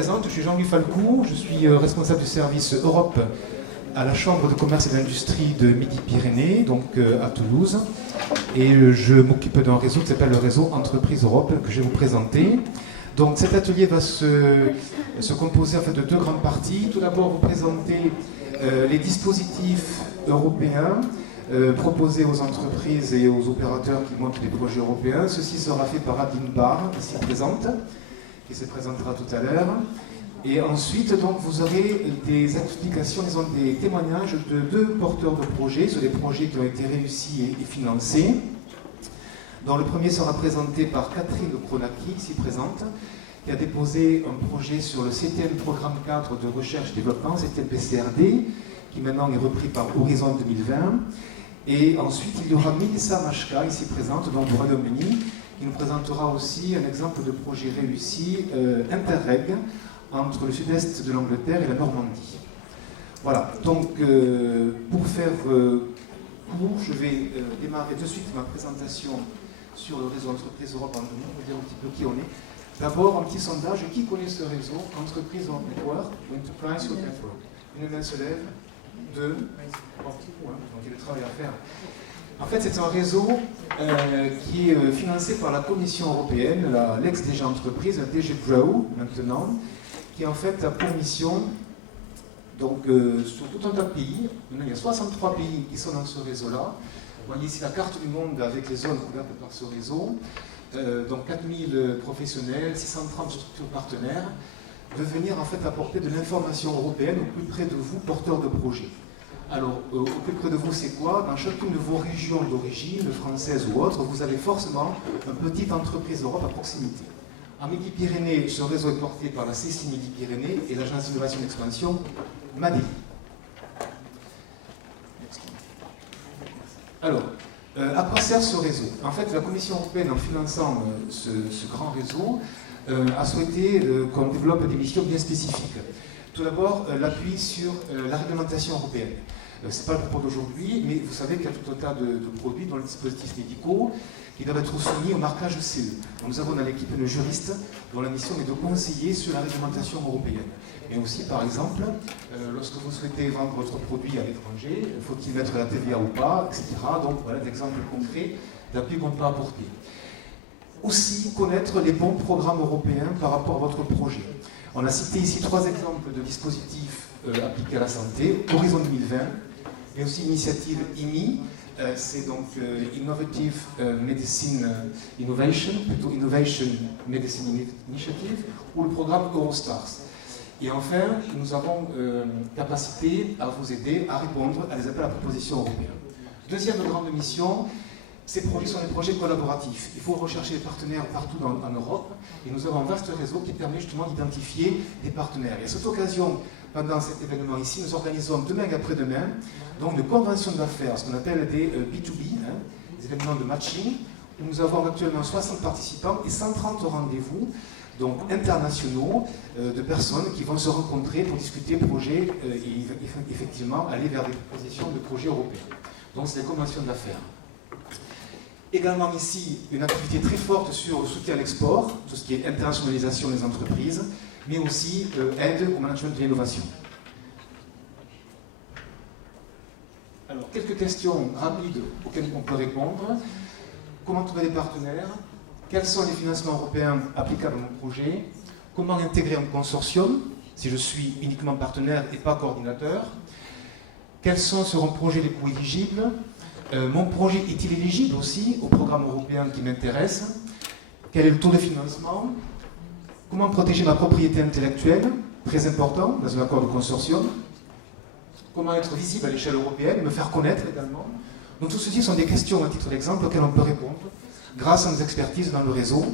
présente, je suis Jean-Louis Falcoux, je suis responsable du service Europe à la Chambre de commerce et d'industrie de Midi-Pyrénées, donc à Toulouse. Et je m'occupe d'un réseau qui s'appelle le réseau Entreprise Europe, que je vais vous présenter. Donc cet atelier va se composer en fait de deux grandes parties. Tout d'abord, vous présenter les dispositifs européens proposés aux entreprises et aux opérateurs qui montent des projets européens. Ceci sera fait par Adeline Barr, ici présente, qui se présentera tout à l'heure. Et ensuite, donc, vous aurez des explications, disons, des témoignages de deux porteurs de projets sur des projets qui ont été réussis et financés. Donc, le premier sera présenté par Catherine Kronaki, ici présente, qui a déposé un projet sur le 7e programme cadre de recherche et développement, 7e PCRD, qui maintenant est repris par Horizon 2020. Et ensuite, il y aura Melissa Machka, ici présente, donc du Royaume-Uni, qui nous présentera aussi un exemple de projet réussi Interreg entre le sud-est de l'Angleterre et la Normandie. Voilà, donc pour faire court, je vais démarrer de suite ma présentation sur le réseau Entreprise Europe en ligne, pour dire un petit peu qui on est. D'abord, un petit sondage, qui connaît ce réseau Entreprise Europe Network ou Enterprise Europe Network? Une main se lève, deux, donc il y a du travail à faire. En fait, c'est un réseau qui est financé par la Commission européenne, l'ex-DG Entreprise, la DG Grow maintenant, qui en fait a pour mission, donc sur tout un tas de pays, il y a 63 pays qui sont dans ce réseau-là. Vous voyez ici la carte du monde avec les zones couvertes par ce réseau, donc 4000 professionnels, 630 structures partenaires, de venir en fait apporter de l'information européenne au plus près de vous, porteurs de projets. Alors, au plus près de vous, c'est quoi? Dans chacune de vos régions d'origine, française ou autre, vous avez forcément une petite entreprise Europe à proximité. En Midi-Pyrénées, ce réseau est porté par la CECI Midi-Pyrénées et l'Agence d'innovation et d'expansion MADI. Alors, à quoi sert ce réseau? En fait, la Commission européenne, en finançant ce grand réseau, a souhaité qu'on développe des missions bien spécifiques. Tout d'abord, l'appui sur la réglementation européenne. Ce n'est pas le propos d'aujourd'hui, mais vous savez qu'il y a tout un tas de produits dans les dispositifs médicaux qui doivent être soumis au marquage CE. Donc, nous avons dans l'équipe une juriste dont la mission est de conseiller sur la réglementation européenne. Et aussi, par exemple, lorsque vous souhaitez vendre votre produit à l'étranger, faut-il mettre la TVA ou pas, etc. Donc voilà des exemples concrets d'appui qu'on peut apporter. Aussi, connaître les bons programmes européens par rapport à votre projet. On a cité ici 3 exemples de dispositifs appliqués à la santé, Horizon 2020, mais aussi l'initiative IMI, c'est donc Innovative Medicine Innovation, plutôt Innovation Medicine Initiative, ou le programme Eurostars. Et enfin, nous avons capacité à vous aider à répondre à des appels à propositions européens. Deuxième grande mission, ces projets sont des projets collaboratifs. Il faut rechercher des partenaires partout en Europe, et nous avons un vaste réseau qui permet justement d'identifier des partenaires. Et à cette occasion, pendant cet événement ici, nous organisons demain et après-demain donc de conventions d'affaires, ce qu'on appelle des B2B, des événements de matching, où nous avons actuellement 60 participants et 130 rendez-vous donc internationaux de personnes qui vont se rencontrer pour discuter projets et effectivement aller vers des propositions de projets européens. Donc c'est des conventions d'affaires. Également ici, une activité très forte sur le soutien à l'export, tout ce qui est internationalisation des entreprises, mais aussi aide au management de l'innovation. Alors, quelques questions rapides auxquelles on peut répondre. Comment trouver des partenaires? Quels sont les financements européens applicables à mon projet? Comment intégrer un consortium, si je suis uniquement partenaire et pas coordinateur? Quels seront les projets les plus éligibles? Mon projet est-il éligible aussi au programme européen qui m'intéresse? Quel est le taux de financement? Comment protéger ma propriété intellectuelle? Très important dans un accord de consortium. Comment être visible à l'échelle européenne, me faire connaître également. Donc tout ceci sont des questions à titre d'exemple auxquelles on peut répondre grâce à nos expertises dans le réseau,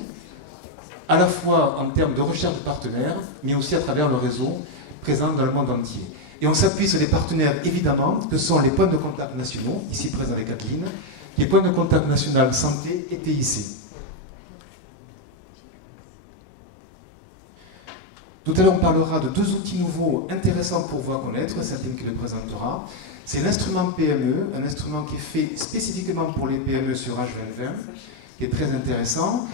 à la fois en termes de recherche de partenaires, mais aussi à travers le réseau présent dans le monde entier. Et on s'appuie sur des partenaires, évidemment, que sont les points de contact nationaux, ici présents avec Adeline, les points de contact national santé et TIC. Tout à l'heure, on parlera de 2 outils nouveaux intéressants pour vous à connaître, c'est Adeline qui le présentera. C'est l'instrument PME, un instrument qui est fait spécifiquement pour les PME sur H2020, qui est très intéressant.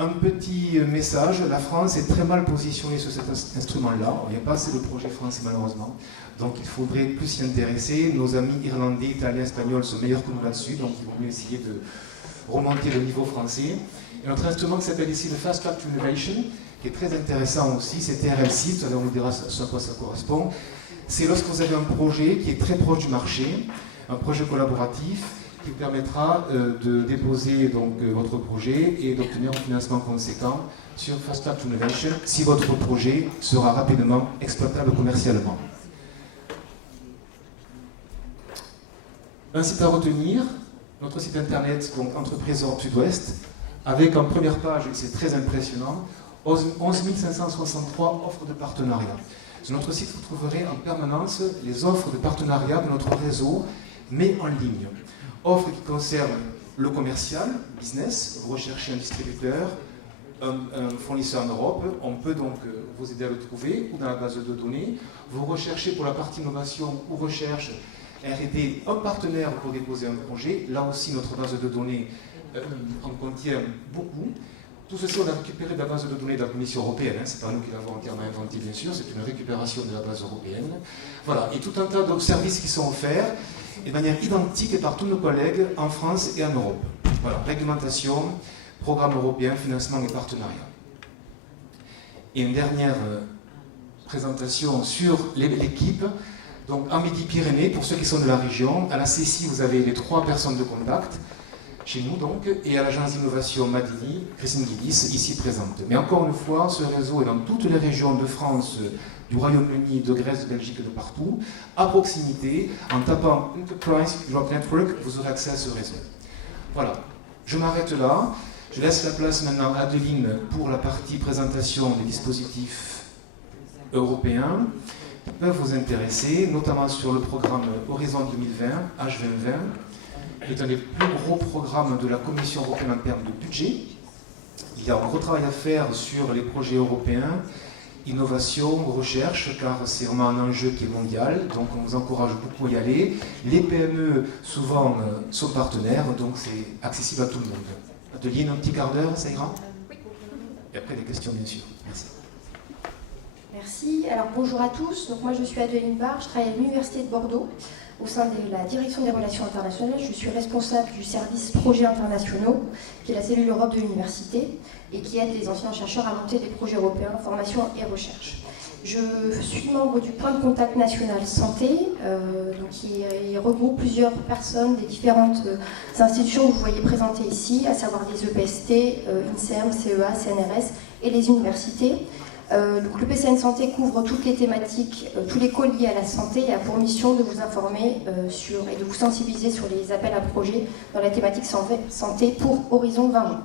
Un petit message, la France est très mal positionnée sur cet instrument-là. Il n'y a pas assez de projets français malheureusement. Donc il faudrait plus s'y intéresser. Nos amis irlandais, italiens, espagnols sont meilleurs que nous là-dessus, donc il vaut mieux essayer de remonter le niveau français. Et notre instrument qui s'appelle ici le Fast Track to Innovation, qui est très intéressant aussi, c'est TRL6, on vous dira à quoi ça correspond. C'est lorsque vous avez un projet qui est très proche du marché, un projet collaboratif, qui vous permettra de déposer donc, votre projet et d'obtenir un financement conséquent sur Fast Track to Innovation si votre projet sera rapidement exploitable commercialement. Un site à retenir, notre site internet, donc Entreprise Europe Sud-Ouest, avec en première page, c'est très impressionnant, 11 563 offres de partenariat. Sur notre site, vous trouverez en permanence les offres de partenariat de notre réseau, mais en ligne. Offres qui concernent le commercial, business, vous recherchez un distributeur, un fournisseur en Europe, on peut donc vous aider à le trouver, ou dans la base de données. Vous recherchez pour la partie innovation ou recherche R&D un partenaire pour déposer un projet. Là aussi, notre base de données en contient beaucoup. Tout ceci, on a récupéré de la base de données de la Commission européenne. Hein. C'est pas nous qui l'avons entièrement inventé, bien sûr. C'est une récupération de la base européenne. Voilà. Et tout un tas de services qui sont offerts et de manière identique par tous nos collègues en France et en Europe. Voilà. Réglementation, programme européen, financement et partenariat. Et une dernière présentation sur l'équipe. Donc, en Midi-Pyrénées, pour ceux qui sont de la région, à la CECI, vous avez les 3 personnes de contact. Chez nous donc, et à l'agence d'innovation Madini, Christine Guidis, ici présente. Mais encore une fois, ce réseau est dans toutes les régions de France, du Royaume-Uni, de Grèce, de Belgique et de partout, à proximité. En tapant Enterprise Europe Network, vous aurez accès à ce réseau. Voilà, je m'arrête là. Je laisse la place maintenant à Adeline pour la partie présentation des dispositifs européens qui peuvent vous intéresser, notamment sur le programme Horizon 2020, H2020, qui est un des plus gros programmes de la Commission européenne en termes de budget. Il y a un gros travail à faire sur les projets européens, innovation, recherche, car c'est vraiment un enjeu qui est mondial, donc on vous encourage beaucoup à y aller. Les PME, souvent, sont partenaires, donc c'est accessible à tout le monde. Adeline, un petit quart d'heure, ça ira? Oui. Et après, des questions, bien sûr. Merci. Merci. Alors, bonjour à tous. Donc, moi, je suis Adeline Barre, je travaille à l'Université de Bordeaux. Au sein de la direction des relations internationales, je suis responsable du service projets internationaux, qui est la cellule Europe de l'université, et qui aide les anciens chercheurs à monter des projets européens, formation et recherche. Je suis membre du point de contact national santé, donc qui regroupe plusieurs personnes des différentes institutions que vous voyez présentées ici, à savoir les EPST, INSERM, CEA, CNRS et les universités. Donc le PCN Santé couvre toutes les thématiques, tous les cols liés à la santé et a pour mission de vous informer et de vous sensibiliser sur les appels à projets dans la thématique santé pour Horizon 2020.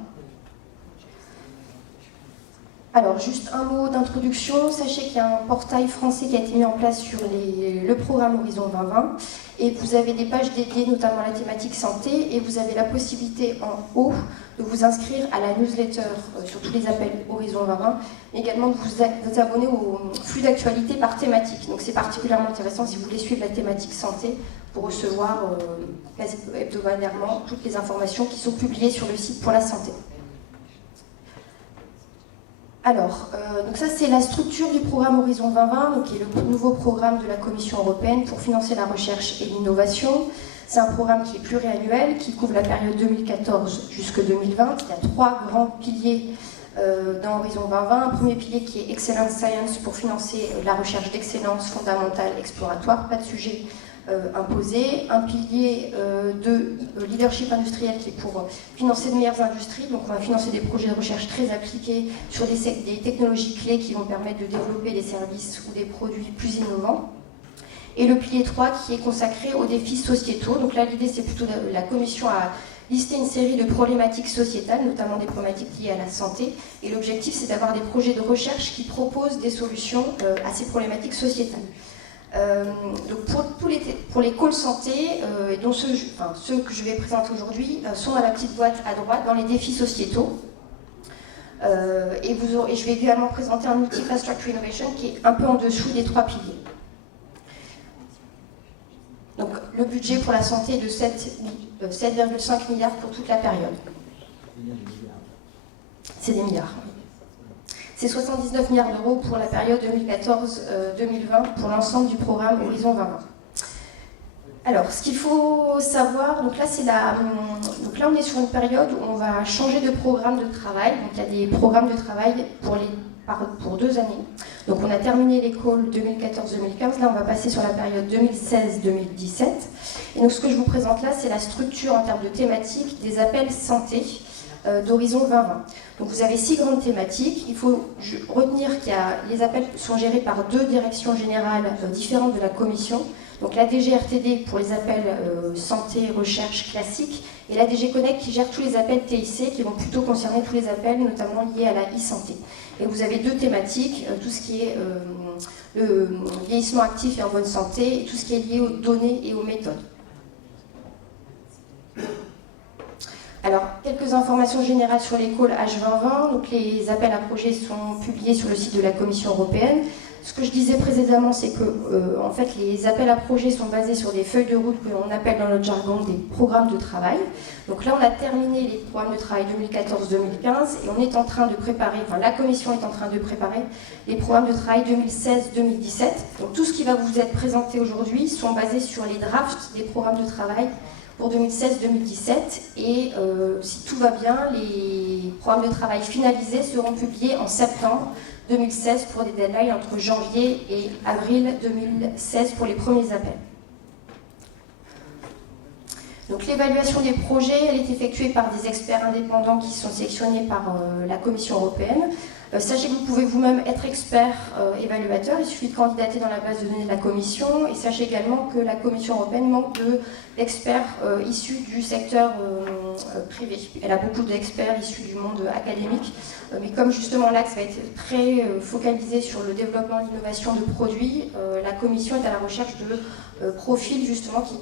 Alors, juste un mot d'introduction. Sachez qu'il y a un portail français qui a été mis en place sur le programme Horizon 2020 et vous avez des pages dédiées notamment à la thématique santé et vous avez la possibilité en haut de vous inscrire à la newsletter sur tous les appels Horizon 2020, mais également de vous abonner au flux d'actualité par thématique. Donc c'est particulièrement intéressant si vous voulez suivre la thématique santé pour recevoir quasi hebdomadairement toutes les informations qui sont publiées sur le site pour la santé. Alors, donc ça c'est la structure du programme Horizon 2020, donc qui est le nouveau programme de la Commission européenne pour financer la recherche et l'innovation. C'est un programme qui est pluriannuel, qui couvre la période 2014 jusqu'à 2020. Il y a 3 grands piliers dans Horizon 2020. Un premier pilier qui est Excellence Science pour financer la recherche d'excellence fondamentale exploratoire, pas de sujet imposé. Un pilier de leadership industriel qui est pour financer de meilleures industries. Donc on va financer des projets de recherche très appliqués sur des technologies clés qui vont permettre de développer des services ou des produits plus innovants. Et le pilier 3 qui est consacré aux défis sociétaux. Donc là l'idée c'est plutôt la Commission a listé une série de problématiques sociétales, notamment des problématiques liées à la santé. Et l'objectif c'est d'avoir des projets de recherche qui proposent des solutions à ces problématiques sociétales. Donc pour les calls santé, et dont ceux que je vais présenter aujourd'hui, sont dans la petite boîte à droite, dans les défis sociétaux. Et je vais également présenter un outil Fast Track to Innovation qui est un peu en dessous des 3 piliers. Donc le budget pour la santé est de 7,5 milliards pour toute la période. C'est des milliards. C'est 79 milliards d'euros pour la période 2014-2020 pour l'ensemble du programme Horizon 2020. Alors, ce qu'il faut savoir, donc là on est sur une période où on va changer de programme de travail. Donc il y a des programmes de travail pour 2 années. Donc on a terminé l'école 2014-2015, là on va passer sur la période 2016-2017. Et donc ce que je vous présente là, c'est la structure en termes de thématiques des appels santé d'Horizon 2020. Donc vous avez 6 grandes thématiques. Il faut retenir les appels sont gérés par 2 directions générales différentes de la commission. Donc la DGRTD pour les appels santé, recherche classiques, et la DG Connect qui gère tous les appels TIC qui vont plutôt concerner tous les appels, notamment liés à la e-santé. Et vous avez 2 thématiques, tout ce qui est le vieillissement actif et en bonne santé, et tout ce qui est lié aux données et aux méthodes. Alors, quelques informations générales sur les calls H2020. Donc, les appels à projets sont publiés sur le site de la Commission européenne. Ce que je disais précédemment, c'est que en fait, les appels à projets sont basés sur des feuilles de route que l'on appelle dans notre jargon des programmes de travail. Donc là, on a terminé les programmes de travail 2014-2015 et on est en train de préparer, enfin la Commission est en train de préparer les programmes de travail 2016-2017. Donc tout ce qui va vous être présenté aujourd'hui sont basés sur les drafts des programmes de travail pour 2016-2017 et si tout va bien, les programmes de travail finalisés seront publiés en septembre 2016 pour des deadlines entre janvier et avril 2016 pour les premiers appels. Donc l'évaluation des projets, elle est effectuée par des experts indépendants qui sont sélectionnés par la Commission européenne. Sachez que vous pouvez vous-même être expert évaluateur, il suffit de candidater dans la base de données de la Commission, et sachez également que la Commission européenne manque d'experts issus du secteur privé. Elle a beaucoup d'experts issus du monde académique, mais comme justement l'axe va être très focalisé sur le développement et l'innovation de produits, la Commission est à la recherche de profils justement qui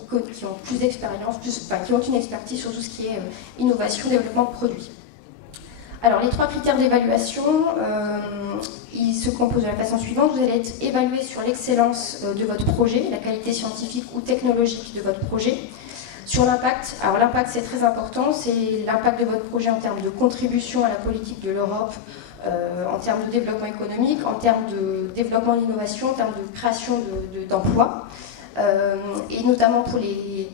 ont plus d'expérience, qui ont une expertise sur tout ce qui est innovation, développement de produits. Alors, les 3 critères d'évaluation, ils se composent de la façon suivante. Vous allez être évalué sur l'excellence de votre projet, la qualité scientifique ou technologique de votre projet. Sur l'impact, alors l'impact c'est très important, c'est l'impact de votre projet en termes de contribution à la politique de l'Europe, en termes de développement économique, en termes de développement de l'innovation, en termes de création d'emplois. Et notamment pour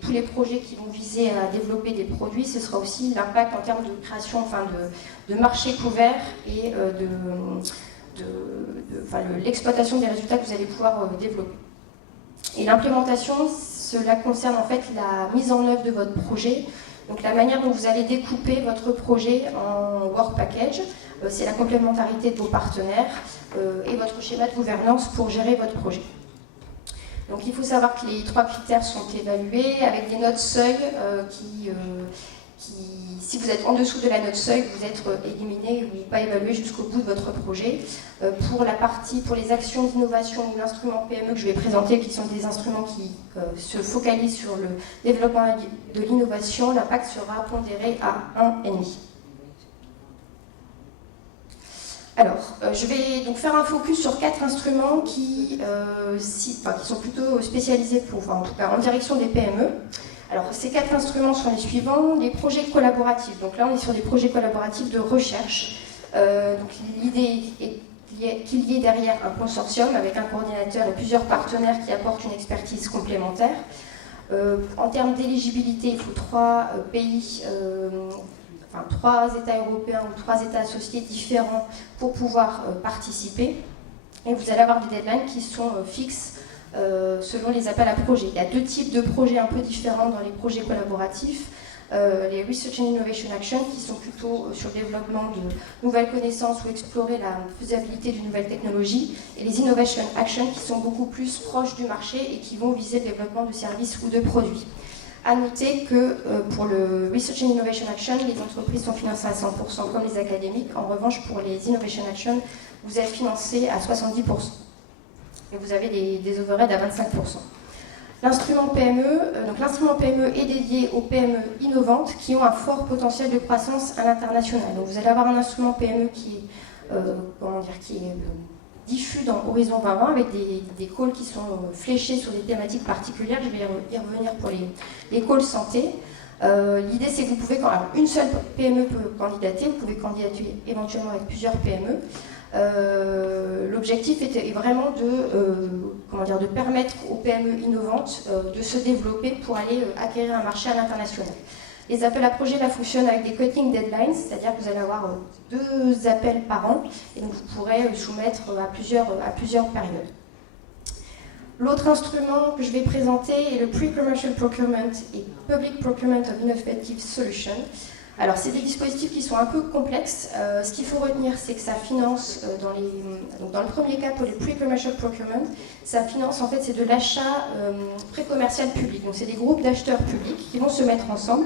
tous les projets qui vont viser à développer des produits, ce sera aussi l'impact en termes de création de marchés couverts et l'exploitation des résultats que vous allez pouvoir développer. Et l'implémentation, cela concerne en fait la mise en œuvre de votre projet, donc la manière dont vous allez découper votre projet en work package, c'est la complémentarité de vos partenaires et votre schéma de gouvernance pour gérer votre projet. Donc il faut savoir que les 3 critères sont évalués avec des notes seuil si vous êtes en dessous de la note seuil, vous êtes éliminé ou pas évalué jusqu'au bout de votre projet. Pour les actions d'innovation ou l'instrument PME que je vais présenter, qui sont des instruments qui se focalisent sur le développement de l'innovation, l'impact sera pondéré à 1,5. Alors, je vais donc faire un focus sur 4 instruments qui sont plutôt spécialisés en tout cas en direction des PME. Alors, ces 4 instruments sont les suivants. Les projets collaboratifs. Donc là, on est sur des projets collaboratifs de recherche. Donc l'idée est qu'il y ait derrière un consortium avec un coordinateur et plusieurs partenaires qui apportent une expertise complémentaire. En termes d'éligibilité, il faut 3 pays, 3 États européens ou 3 États associés différents pour pouvoir participer. Et vous allez avoir des deadlines qui sont fixes selon les appels à projets. Il y a 2 types de projets un peu différents dans les projets collaboratifs. Les Research and Innovation Action qui sont plutôt sur le développement de nouvelles connaissances ou explorer la faisabilité d'une nouvelle technologie, et les Innovation Action qui sont beaucoup plus proches du marché et qui vont viser le développement de services ou de produits. À noter que pour le Research and Innovation Action, les entreprises sont financées à 100% comme les académiques. En revanche, pour les Innovation Action, vous êtes financé à 70%. Et vous avez des overheads à 25%. L'instrument PME, donc l'instrument PME est dédié aux PME innovantes qui ont un fort potentiel de croissance à l'international. Donc vous allez avoir un instrument PME qui est diffus dans Horizon 2020 avec des calls qui sont fléchés sur des thématiques particulières. Je vais y revenir pour les calls santé. L'idée, c'est que vous pouvez, alors, une seule PME peut candidater, vous pouvez candidater éventuellement avec plusieurs PME. L'objectif est vraiment de permettre aux PME innovantes de se développer pour aller acquérir un marché à l'international. Les appels à projets fonctionnent avec des cutting deadlines, c'est-à-dire que vous allez avoir 2 appels par an et donc vous pourrez soumettre à plusieurs périodes. L'autre instrument que je vais présenter est le Pre-Commercial Procurement et Public Procurement of Innovative Solutions. Alors, c'est des dispositifs qui sont un peu complexes. Ce qu'il faut retenir, c'est que ça finance, donc dans le premier cas, pour les Pre-Commercial Procurement, ça finance, en fait, c'est de l'achat pré-commercial public. Donc, c'est des groupes d'acheteurs publics qui vont se mettre ensemble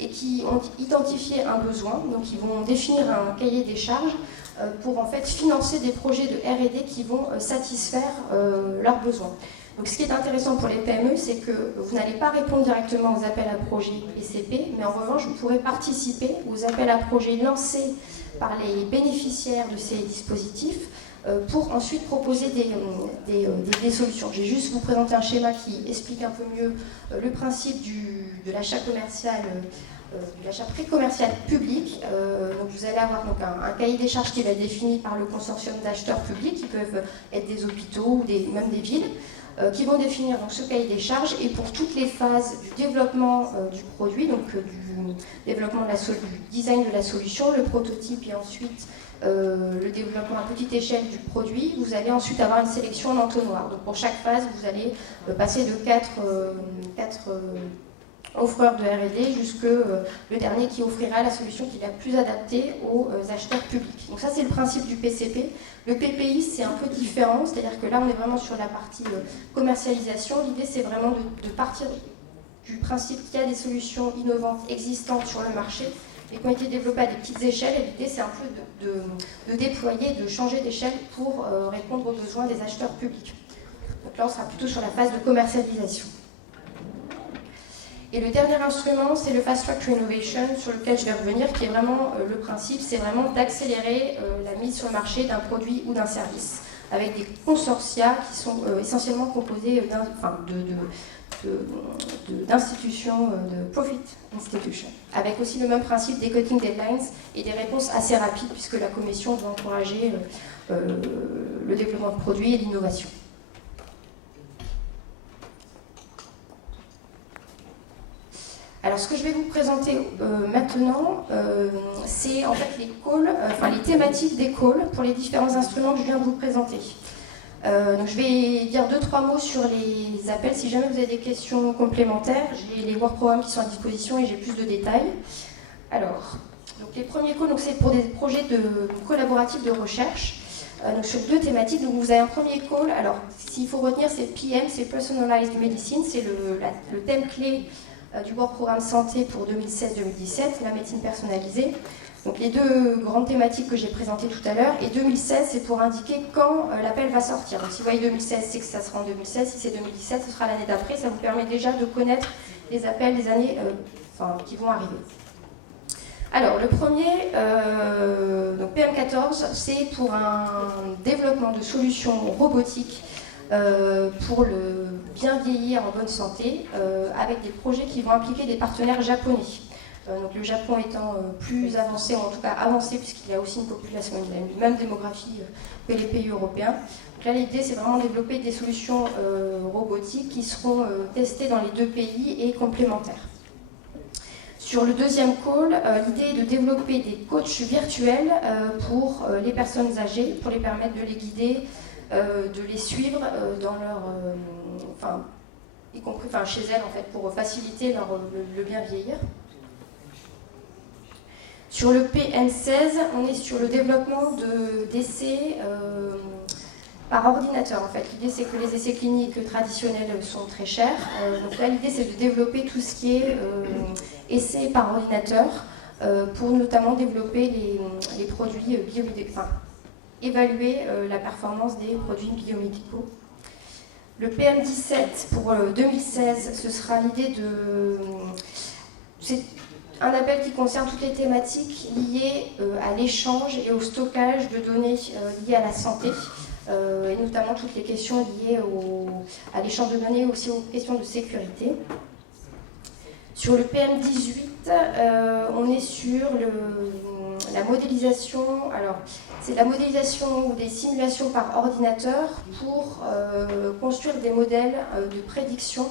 et qui ont identifié un besoin. Donc, ils vont définir un cahier des charges pour en fait financer des projets de R&D qui vont satisfaire leurs besoins. Donc ce qui est intéressant pour les PME, c'est que vous n'allez pas répondre directement aux appels à projets PCP, mais en revanche, vous pourrez participer aux appels à projets lancés par les bénéficiaires de ces dispositifs pour ensuite proposer des solutions. Je vais juste vous présenter un schéma qui explique un peu mieux le principe de l'achat commercial, de l'achat pré-commercial public. Donc vous allez avoir donc un cahier des charges qui va être défini par le consortium d'acheteurs publics, qui peuvent être des hôpitaux ou même des villes, qui vont définir donc, ce cahier des charges, et pour toutes les phases du développement du produit, donc du développement du design de la solution, le prototype et ensuite le développement à petite échelle du produit, vous allez ensuite avoir une sélection en entonnoir. Donc pour chaque phase, vous allez passer de 4 offreurs de R&D jusque le dernier qui offrira la solution qui est la plus adaptée aux acheteurs publics. Donc ça, c'est le principe du PCP. Le PPI, c'est un peu différent, c'est-à-dire que là, on est vraiment sur la partie commercialisation. L'idée, c'est vraiment de partir du principe qu'il y a des solutions innovantes existantes sur le marché et qui ont été développées à des petites échelles. Et l'idée, c'est un peu de déployer, de changer d'échelle pour répondre aux besoins des acheteurs publics. Donc là, on sera plutôt sur la phase de commercialisation. Et le dernier instrument, c'est le Fast Track to Innovation, sur lequel je vais revenir, qui est vraiment le principe, c'est vraiment d'accélérer la mise sur le marché d'un produit ou d'un service, avec des consortia qui sont essentiellement composés d'institutions, de profit institutions, avec aussi le même principe des cutting deadlines et des réponses assez rapides, puisque la Commission doit encourager le développement de produits et l'innovation. Alors, ce que je vais vous présenter maintenant, c'est en fait les thématiques des calls pour les différents instruments que je viens de vous présenter. Donc, je vais dire 2-3 mots sur les appels. Si jamais vous avez des questions complémentaires, j'ai les work programmes qui sont à disposition et j'ai plus de détails. Alors, donc les premiers calls, c'est pour des projets collaboratifs de recherche. Donc sur 2 thématiques. Donc vous avez un premier call. Alors, s'il faut retenir, c'est PM, c'est Personalized Medicine, c'est le thème clé du Work Programme Santé pour 2016-2017, la médecine personnalisée. Donc les 2 grandes thématiques que j'ai présentées tout à l'heure. Et 2016, c'est pour indiquer quand l'appel va sortir. Donc si vous voyez 2016, c'est que ça sera en 2016. Si c'est 2017, ce sera l'année d'après. Ça vous permet déjà de connaître les appels des années qui vont arriver. Alors le premier, donc PM14, c'est pour un développement de solutions robotiques pour le bien vieillir en bonne santé, avec des projets qui vont impliquer des partenaires japonais. Donc le Japon étant plus avancé, ou en tout cas avancé, puisqu'il a aussi une population, il a une même démographie que les pays européens. Donc là, l'idée, c'est vraiment de développer des solutions robotiques qui seront testées dans les 2 pays et complémentaires. Sur le deuxième call, l'idée est de développer des coachs virtuels pour les personnes âgées, pour les permettre de les guider, de les suivre dans leur, y compris chez elles en fait, pour faciliter le bien vieillir. Sur le PN16, on est sur le développement d'essais par ordinateur en fait. L'idée c'est que les essais cliniques traditionnels sont très chers. Donc là l'idée c'est de développer tout ce qui est essais par ordinateur pour notamment développer les produits biomédicaux, évaluer la performance des produits biomédicaux. Le PM17 pour 2016, ce sera l'idée de... C'est un appel qui concerne toutes les thématiques liées à l'échange et au stockage de données liées à la santé, et notamment toutes les questions liées à l'échange de données, aussi aux questions de sécurité. Sur le PM18, on est sur la modélisation. Alors, c'est la modélisation ou des simulations par ordinateur pour construire des modèles de prédiction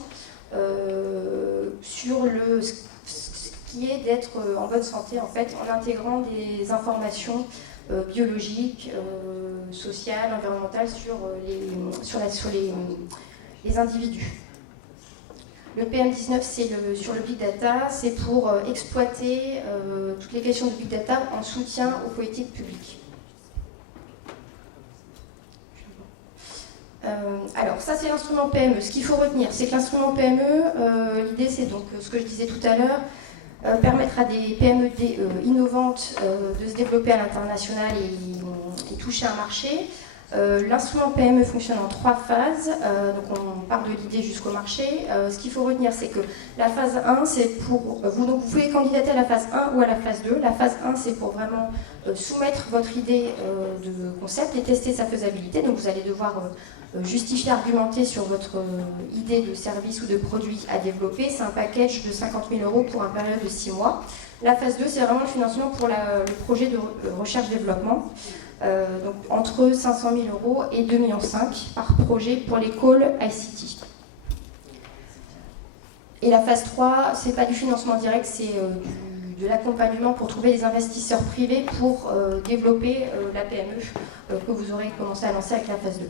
sur ce qui est d'être en bonne santé, en fait, en intégrant des informations biologiques, sociales, environnementales sur les individus. Le PM19, c'est sur le Big Data, c'est pour exploiter toutes les questions de Big Data en soutien aux politiques publiques. Alors, ça c'est l'instrument PME. Ce qu'il faut retenir, c'est que l'instrument PME, l'idée c'est donc ce que je disais tout à l'heure, permettre à des PME innovantes de se développer à l'international et toucher un marché. L'instrument PME fonctionne en 3 phases, donc on part de l'idée jusqu'au marché. Ce qu'il faut retenir, c'est que la phase 1, c'est pour vous, donc vous pouvez candidater à la phase 1 ou à la phase 2. La phase 1, c'est pour vraiment soumettre votre idée de concept et tester sa faisabilité. Donc vous allez devoir justifier, argumenter sur votre idée de service ou de produit à développer. C'est un package de 50 000 € pour une période de 6 mois. La phase 2, c'est vraiment le financement pour le projet de recherche-développement. Donc entre 500 000 € et 2,5 millions par projet pour les calls ICT. Et la phase 3, c'est pas du financement direct, c'est de l'accompagnement pour trouver des investisseurs privés pour développer la PME que vous aurez commencé à lancer avec la phase 2.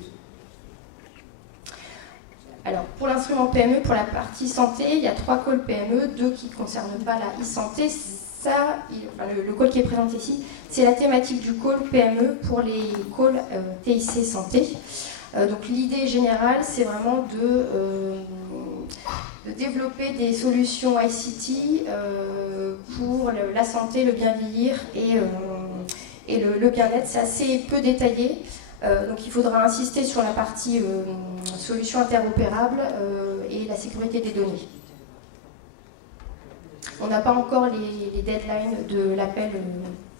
Alors, pour l'instrument PME, pour la partie santé, il y a 3 calls PME, 2 qui ne concernent pas la e-santé. Ça, le call qui est présenté ici, c'est la thématique du call PME pour les calls TIC santé. Donc l'idée générale, c'est vraiment de développer des solutions ICT pour la santé, le bien vieillir et le bien-être. C'est assez peu détaillé, donc il faudra insister sur la partie solutions interopérables et la sécurité des données. On n'a pas encore les deadlines de l'appel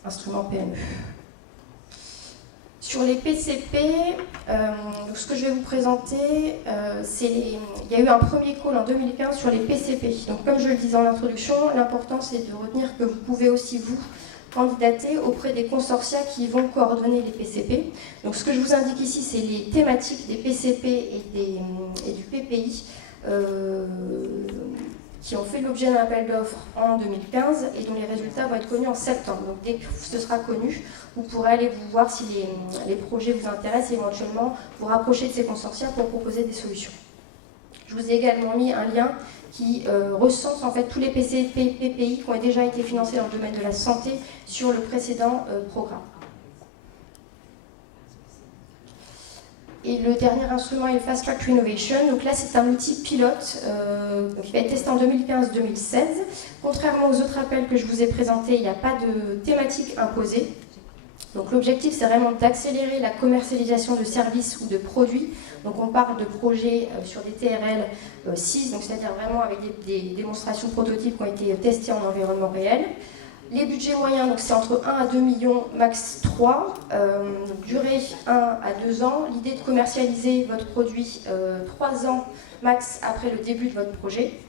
instrument PME. Sur les PCP, ce que je vais vous présenter, il y a eu un premier call en 2015 sur les PCP. Donc, comme je le disais en introduction, l'important c'est de retenir que vous pouvez aussi vous candidater auprès des consortia qui vont coordonner les PCP. Donc, ce que je vous indique ici, c'est les thématiques des PCP et du PPI. Qui ont fait l'objet d'un appel d'offres en 2015 et dont les résultats vont être connus en septembre. Donc dès que ce sera connu, vous pourrez aller vous voir si les projets vous intéressent et éventuellement vous rapprocher de ces consortia pour proposer des solutions. Je vous ai également mis un lien qui recense en fait tous les PCP, PPI qui ont déjà été financés dans le domaine de la santé sur le précédent programme. Et le dernier instrument est le Fast Track Innovation. Donc là, c'est un outil pilote qui va être testé en 2015-2016. Contrairement aux autres appels que je vous ai présentés, il n'y a pas de thématique imposée. Donc l'objectif, c'est vraiment d'accélérer la commercialisation de services ou de produits. Donc on parle de projets sur des TRL 6, donc c'est-à-dire vraiment avec des démonstrations prototypes qui ont été testées en environnement réel. Les budgets moyens, donc c'est entre 1 à 2 millions, max 3, durée 1 à 2 ans. L'idée de commercialiser votre produit 3 ans max après le début de votre projet.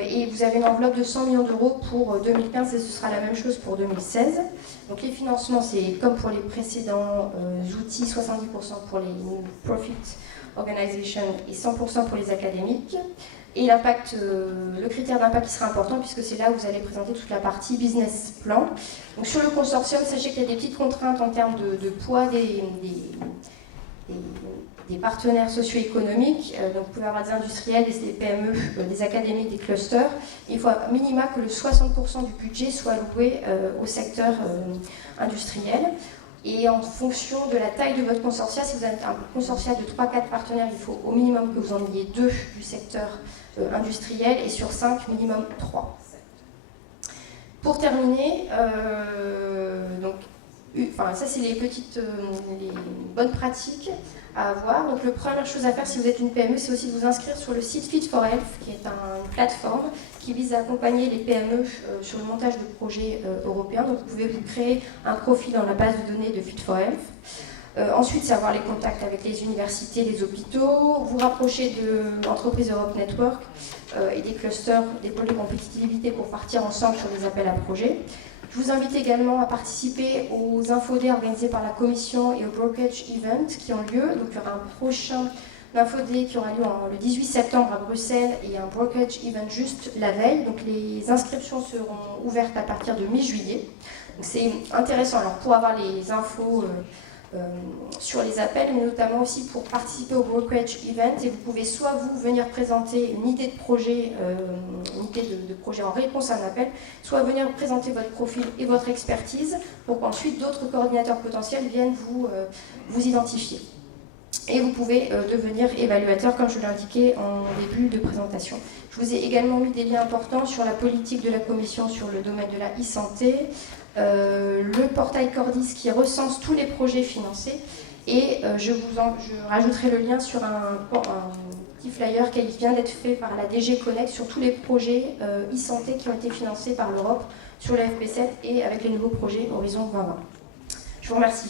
Et vous avez une enveloppe de 100 millions d'euros pour 2015 et ce sera la même chose pour 2016. Donc les financements, c'est comme pour les précédents outils, 70% pour les profit organizations et 100% pour les académiques. Et l'impact, le critère d'impact qui sera important puisque c'est là où vous allez présenter toute la partie business plan. Donc sur le consortium, sachez qu'il y a des petites contraintes en termes de poids des partenaires socio-économiques. Donc vous pouvez avoir des industriels, des PME, des académiques, des clusters. Il faut à minima que le 60% du budget soit alloué au secteur industriel. Et en fonction de la taille de votre consortia, si vous avez un consortia de 3-4 partenaires, il faut au minimum que vous en ayez 2 du secteur industriel et sur 5, minimum 3. Pour terminer, ça c'est les bonnes pratiques à avoir. Donc la première chose à faire si vous êtes une PME, c'est aussi de vous inscrire sur le site Fit4Health, qui est une plateforme qui vise à accompagner les PME sur le montage de projets européens. Donc vous pouvez vous créer un profil dans la base de données de Fit4Health. Ensuite, c'est avoir les contacts avec les universités, les hôpitaux, vous rapprocher de l'entreprise Europe Network et des clusters, des pôles de compétitivité pour partir ensemble sur les appels à projets. Je vous invite également à participer aux infodés organisés par la Commission et au Brokerage Event qui ont lieu. Donc il y aura un prochain infodé qui aura lieu le 18 septembre à Bruxelles et un Brokerage Event juste la veille. Donc les inscriptions seront ouvertes à partir de mi-juillet. C'est intéressant alors pour avoir les infos sur les appels, mais notamment aussi pour participer au Brokerage Event. Et vous pouvez soit vous venir présenter une idée de projet, de projet en réponse à un appel, soit venir présenter votre profil et votre expertise pour qu'ensuite d'autres coordinateurs potentiels viennent vous identifier. Et vous pouvez devenir évaluateur, comme je l'ai indiqué en début de présentation. Je vous ai également mis des liens importants sur la politique de la Commission sur le domaine de la e-santé, le portail Cordis qui recense tous les projets financés, et je rajouterai le lien sur un petit flyer qui vient d'être fait par la DG Connect sur tous les projets e-santé qui ont été financés par l'Europe sur la FP7 et avec les nouveaux projets Horizon 2020. Je vous remercie.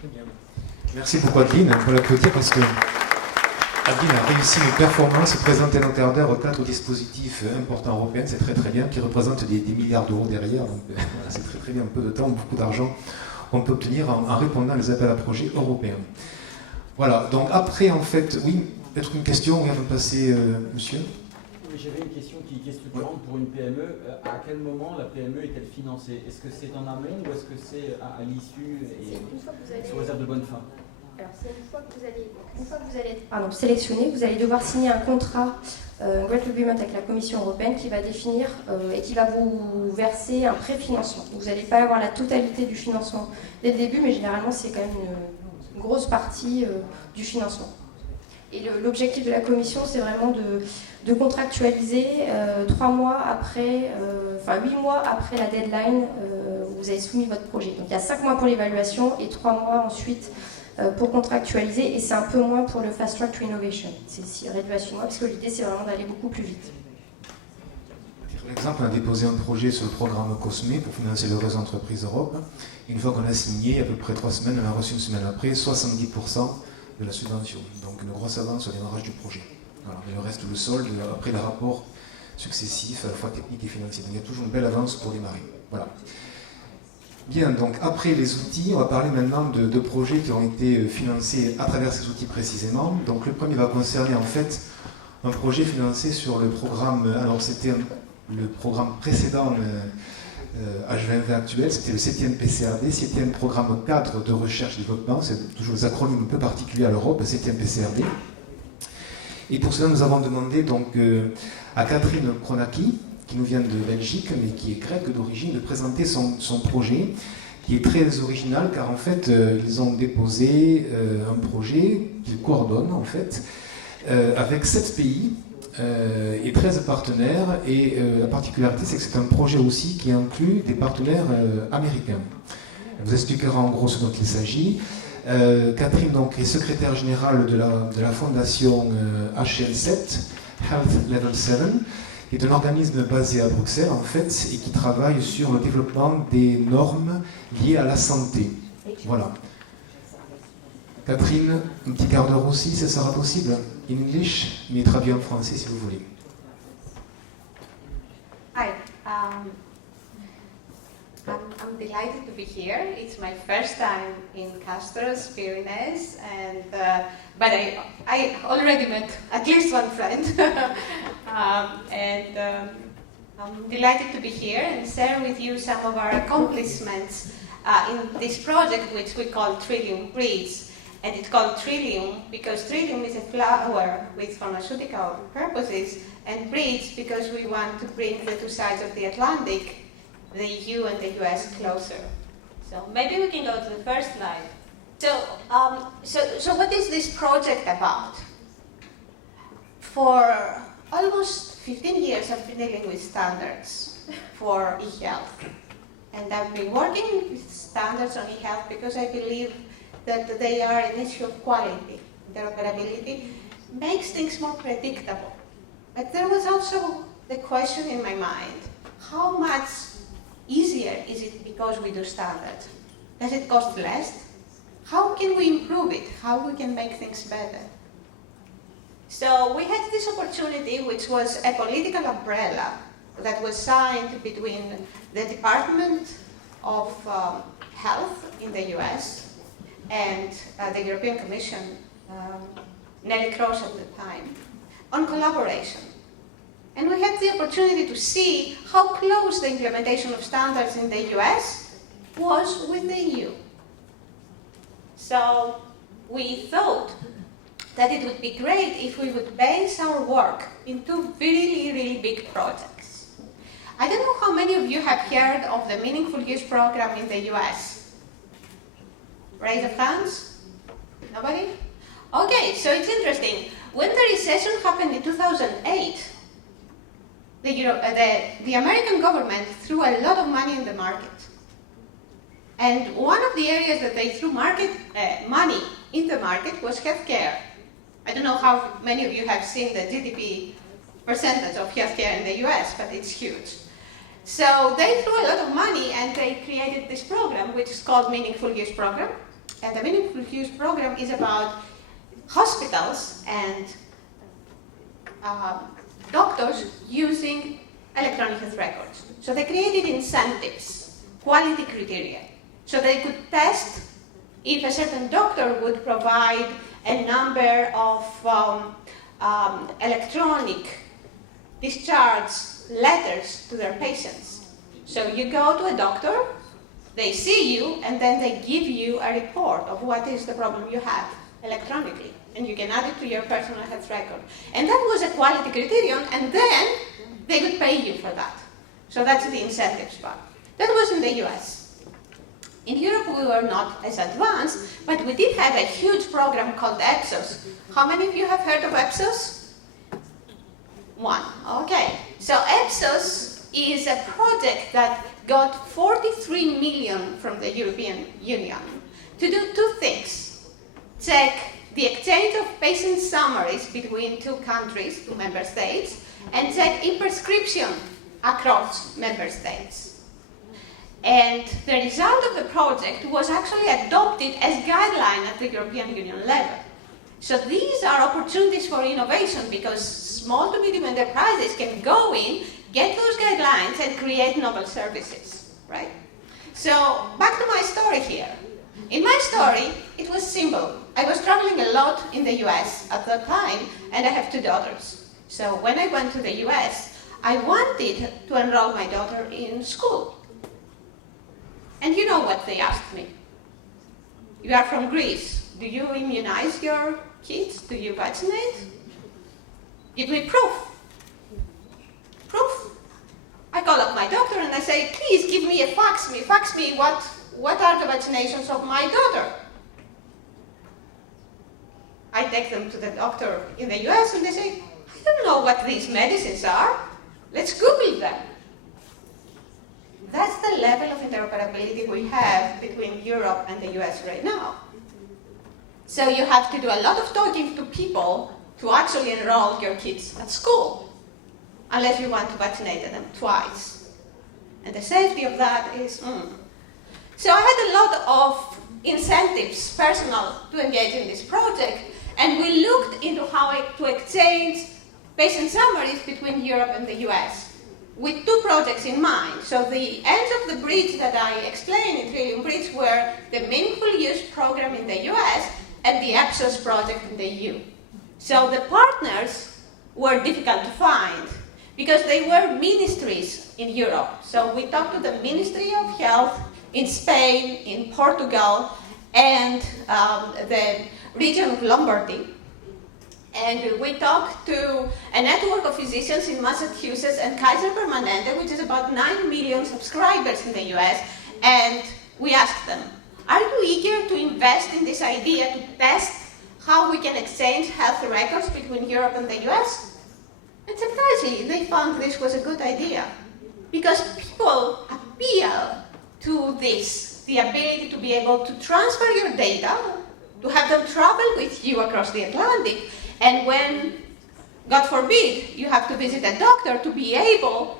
Très bien. Merci beaucoup Adeline, il faut l'applaudir parce que Adeline a réussi une performance et présenter dans quart d'heure 4 dispositifs importants européens, c'est très très bien, qui représentent des milliards d'euros derrière, donc voilà, c'est très très bien, un peu de temps, beaucoup d'argent qu'on peut obtenir en répondant à les appels à projets européens. Voilà, donc après en fait, oui, peut-être une question, on va passer, monsieur. J'avais une question qui est structurante pour une PME. À quel moment la PME est-elle financée? Est-ce que c'est en amont ou est-ce que c'est à l'issue et sous réserve de bonne fin? Alors, c'est une fois que vous allez être sélectionné, vous allez devoir signer un contrat, Grant Agreement avec la Commission européenne qui va définir et qui va vous verser un préfinancement. Vous n'allez pas avoir la totalité du financement dès le début, mais généralement c'est quand même une grosse partie du financement. Et l'objectif de la Commission, c'est vraiment de contractualiser 3 mois après, 8 mois après la deadline où vous avez soumis votre projet. Donc il y a 5 mois pour l'évaluation et 3 mois ensuite pour contractualiser, et c'est un peu moins pour le Fast Track to Innovation. C'est réduit à 6 mois parce que l'idée c'est vraiment d'aller beaucoup plus vite. Par exemple, on a déposé un projet sur le programme COSME pour financer le réseau Entreprise Europe. Une fois qu'on a signé, à peu près 3 semaines, on a reçu une semaine après 70% de la subvention. Donc une grosse avance au démarrage du projet. Voilà. Et le reste, le solde, après les rapports successifs, à la fois techniques et financiers. Donc il y a toujours une belle avance pour démarrer. Voilà. Bien, donc après les outils, on va parler maintenant de projets qui ont été financés à travers ces outils précisément. Donc le premier va concerner en fait un projet financé sur le programme, alors c'était le programme précédent H2020 actuel, c'était le 7e PCRD, 7e programme cadre de recherche et développement, c'est toujours des acronymes un peu particuliers à l'Europe, 7e PCRD. Et pour cela, nous avons demandé donc à Catherine Kronaki, qui nous vient de Belgique, mais qui est grecque d'origine, de présenter son projet, qui est très original, car en fait, ils ont déposé un projet qu'ils coordonnent, en fait, avec 7 pays et 13 partenaires, et la particularité, c'est que c'est un projet aussi qui inclut des partenaires américains. Elle vous expliquera en gros ce dont il s'agit. Catherine donc, est secrétaire générale de la fondation HL7, Health Level 7, qui est un organisme basé à Bruxelles en fait, et qui travaille sur le développement des normes liées à la santé. Voilà. Catherine, un petit quart d'heure aussi, ça sera possible? In English, mais traduit en français si vous voulez. Hi, I'm delighted to be here. It's my first time in Castros, Pyrenees, and but I already met at least one friend, I'm delighted to be here and share with you some of our accomplishments in this project, which we call Trillium Breeds. And it's called Trillium because Trillium is a flower with pharmaceutical purposes, and breeds because we want to bring the two sides of the Atlantic, the EU and the US, closer. So maybe we can go to the first slide. So what is this project about? For almost 15 years I've been dealing with standards for e-health. And I've been working with standards on e-health because I believe that they are an issue of quality. Interoperability makes things more predictable. But there was also the question in my mind, how much easier is it because we do standards? Does it cost less? how can we improve it? How we can make things better? So we had this opportunity, which was a political umbrella that was signed between the Department of Health in the US and the European Commission, Nelly Kroes at the time, on collaboration. And we had the opportunity to see how close the implementation of standards in the US was with the EU. So we thought that it would be great if we would base our work into really, really big projects. I don't know how many of you have heard of the Meaningful Use Program in the US. Raise of hands? Nobody? Okay, so it's interesting. When the recession happened in 2008, the American government threw a lot of money in the market. And one of the areas that they threw money in the market was healthcare. I don't know how many of you have seen the GDP percentage of healthcare in the US, but it's huge. So they threw a lot of money and they created this program, which is called Meaningful Use Program. And the Meaningful Use Program is about hospitals and doctors using electronic health records. So they created incentives, quality criteria, so they could test if a certain doctor would provide a number of electronic discharge letters to their patients. So you go to a doctor, they see you, and then they give you a report of what is the problem you have electronically, and you can add it to your personal health record. And that was a quality criterion, and then they would pay you for that. So that's the incentives part. That was in the US. In Europe, we were not as advanced, but we did have a huge program called EPSOS. How many of you have heard of EPSOS? One. Okay. So EPSOS is a project that got 43 million from the European Union to do two things. Check the exchange of patient summaries between two countries, two member states, and check e-prescription across member states. And the result of the project was actually adopted as guideline at the European Union level. So these are opportunities for innovation because small to medium enterprises can go in, get those guidelines, and create novel services, right? So back to my story here. In my story, it was simple. I was traveling a lot in the US at that time, and I have two daughters. So when I went to the US, I wanted to enroll my daughter in school. And you know what they asked me? You are from Greece. Do you immunize your kids? Do you vaccinate? Give me proof. Proof. I call up my doctor and I say, please give me a fax me what are the vaccinations of my daughter. I take them to the doctor in the US and they say, I don't know what these medicines are. Let's Google them. That's the level of interoperability we have between Europe and the US right now. So you have to do a lot of talking to people to actually enroll your kids at school, unless you want to vaccinate them twice. And the safety of that is, So I had a lot of incentives, personal, to engage in this project, and we looked into how to exchange patient summaries between Europe and the US, with two projects in mind. So the ends of the bridge that I explained in Trillium Bridge were the Meaningful Use Program in the US and the EPSOS project in the EU. So the partners were difficult to find because they were ministries in Europe. So we talked to the Ministry of Health in Spain, in Portugal, and the region of Lombardy. And we talked to a network of physicians in Massachusetts and Kaiser Permanente, which is about 9 million subscribers in the US, and we asked them, are you eager to invest in this idea to test how we can exchange health records between Europe and the US? And surprisingly, they found this was a good idea, because people appeal to this, the ability to be able to transfer your data, to have them travel with you across the Atlantic, and when, God forbid, you have to visit a doctor, to be able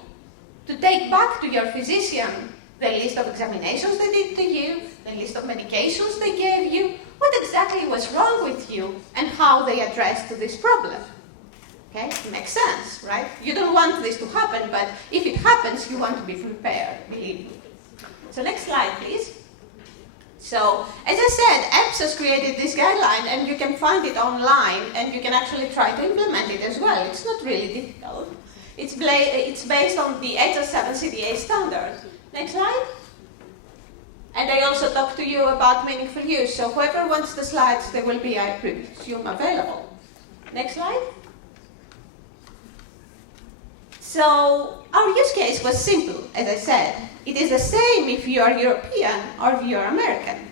to take back to your physician the list of examinations they did to you, the list of medications they gave you, what exactly was wrong with you, and how they addressed this problem. Okay, makes sense, right? You don't want this to happen, but if it happens, you want to be prepared, believe me. So next slide, please. So, as I said, EPSAS created this guideline, and you can find it online, and you can actually try to implement it as well. It's not really difficult. It's based on the HL7 CDA standard. Next slide. And I also talked to you about meaningful use, so whoever wants the slides, they will be, I presume, available. Next slide. So our use case was simple, as I said. It is the same if you are European or if you are American.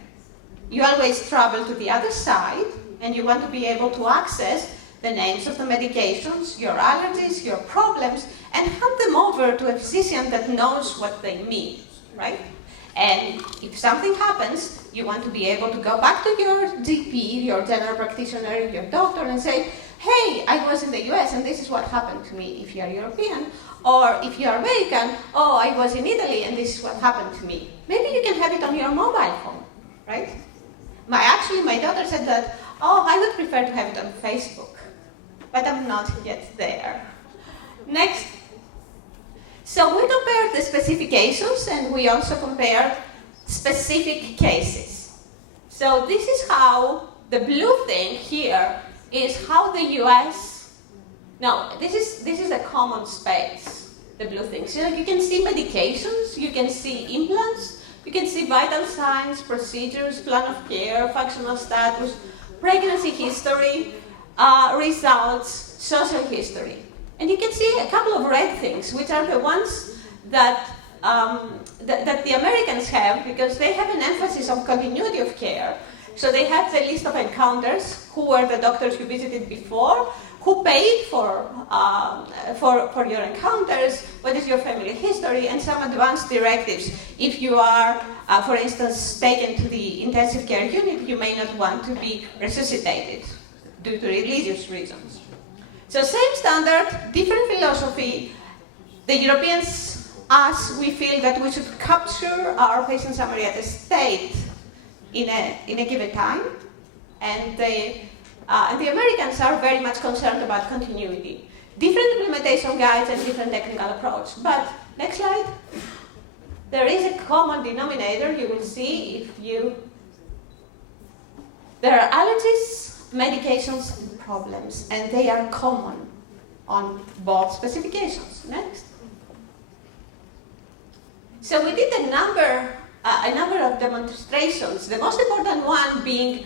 You always travel to the other side, and you want to be able to access the names of the medications, your allergies, your problems, and hand them over to a physician that knows what they mean, right? And if something happens, you want to be able to go back to your GP, your general practitioner, your doctor, and say, hey, I was in the US and this is what happened to me, if you are European. Or if you are American, oh, I was in Italy and this is what happened to me. Maybe you can have it on your mobile phone, right? Actually, my daughter said that, oh, I would prefer to have it on Facebook. But I'm not yet there. Next. So we compared the specifications and we also compared specific cases. So this is how the blue thing here is how the US, no, this is a common space, the blue thing. So you can see medications, you can see implants, you can see vital signs, procedures, plan of care, functional status, pregnancy history, results, social history. And you can see a couple of red things, which are the ones that the Americans have, because they have an emphasis on continuity of care. So they have the list of encounters, who were the doctors you visited before, who paid for your encounters, what is your family history, and some advanced directives. If you are, for instance, taken to the intensive care unit, you may not want to be resuscitated due to religious reasons. So same standard, different philosophy. The Europeans, us, we feel that we should capture our patient summary at a state in a given time, and the Americans are very much concerned about continuity. Different implementation guides and different technical approach. But next slide. There is a common denominator you will see there are allergies, medications, and problems, and they are common on both specifications. Next. So we did a number of demonstrations. The most important one being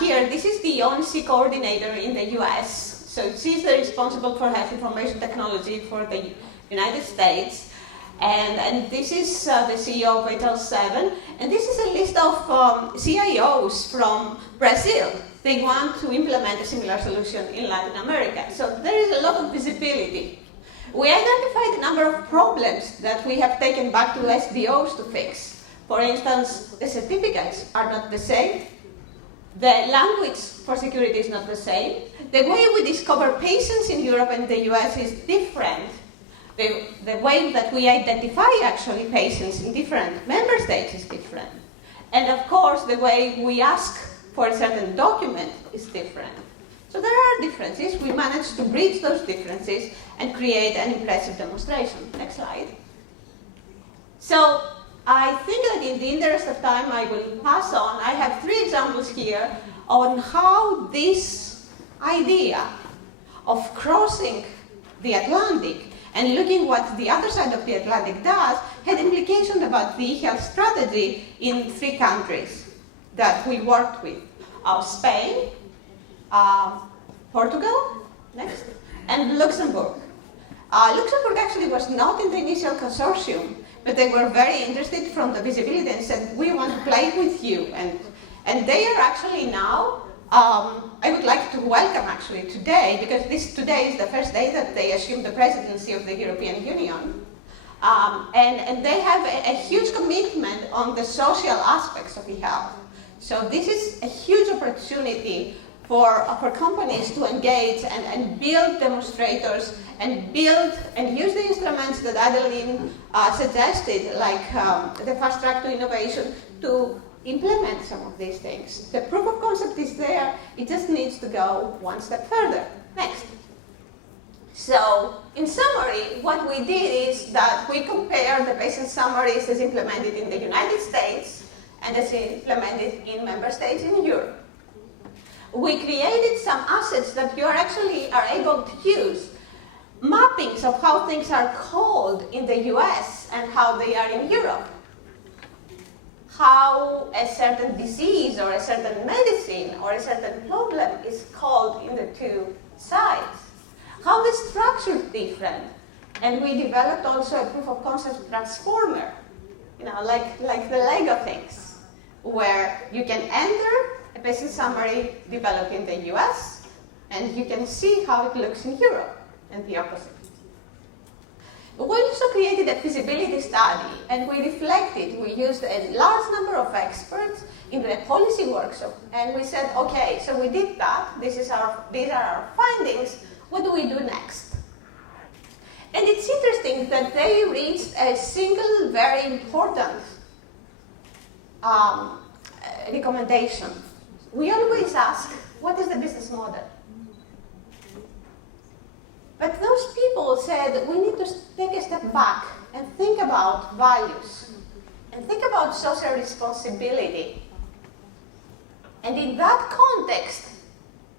here, this is the ONC coordinator in the US. So she's the responsible for health information technology for the United States. And this is the CEO of HL7. And this is a list of CIOs from Brazil. They want to implement a similar solution in Latin America. So there is a lot of visibility. We identified a number of problems that we have taken back to SDOs to fix. For instance, the certificates are not the same. The language for security is not the same. The way we discover patients in Europe and the US is different. The way that we identify actually patients in different member states is different. And of course, the way we ask for a certain document is different. So there are differences. We managed to bridge those differences and create an impressive demonstration. Next slide. So I think that in the interest of time, I will pass on. I have 3 examples here on how this idea of crossing the Atlantic and looking what the other side of the Atlantic does had implications about the health strategy in 3 countries that we worked with. Spain, Portugal, next, and Luxembourg. Luxembourg actually was not in the initial consortium, but they were very interested from the visibility and said, we want to play with you. And they are actually now, I would like to welcome actually today, because today is the first day that they assume the presidency of the European Union. And they have a huge commitment on the social aspects of e-health. So this is a huge opportunity for companies to engage and build demonstrators and build and use the instruments that Adeline suggested, like the fast track to innovation, to implement some of these things. The proof of concept is there, it just needs to go one step further. Next. So, in summary, what we did is that we compared the patient summaries as implemented in the United States and as implemented in member states in Europe. We created some assets that you actually are able to use. Mappings of how things are called in the US and how they are in Europe. How a certain disease or a certain medicine or a certain problem is called in the two sides. How the structure is different. And we developed also a proof of concept transformer, like the Lego things, where you can enter a patient summary developed in the US, and you can see how it looks in Europe, and the opposite. We also created a feasibility study, and we reflected. We used a large number of experts in a policy workshop, and we said, okay, so we did that. These are our findings. What do we do next? And it's interesting that they reached a single very important recommendation. We always ask, what is the business model? But those people said, we need to take a step back and think about values and think about social responsibility. And in that context,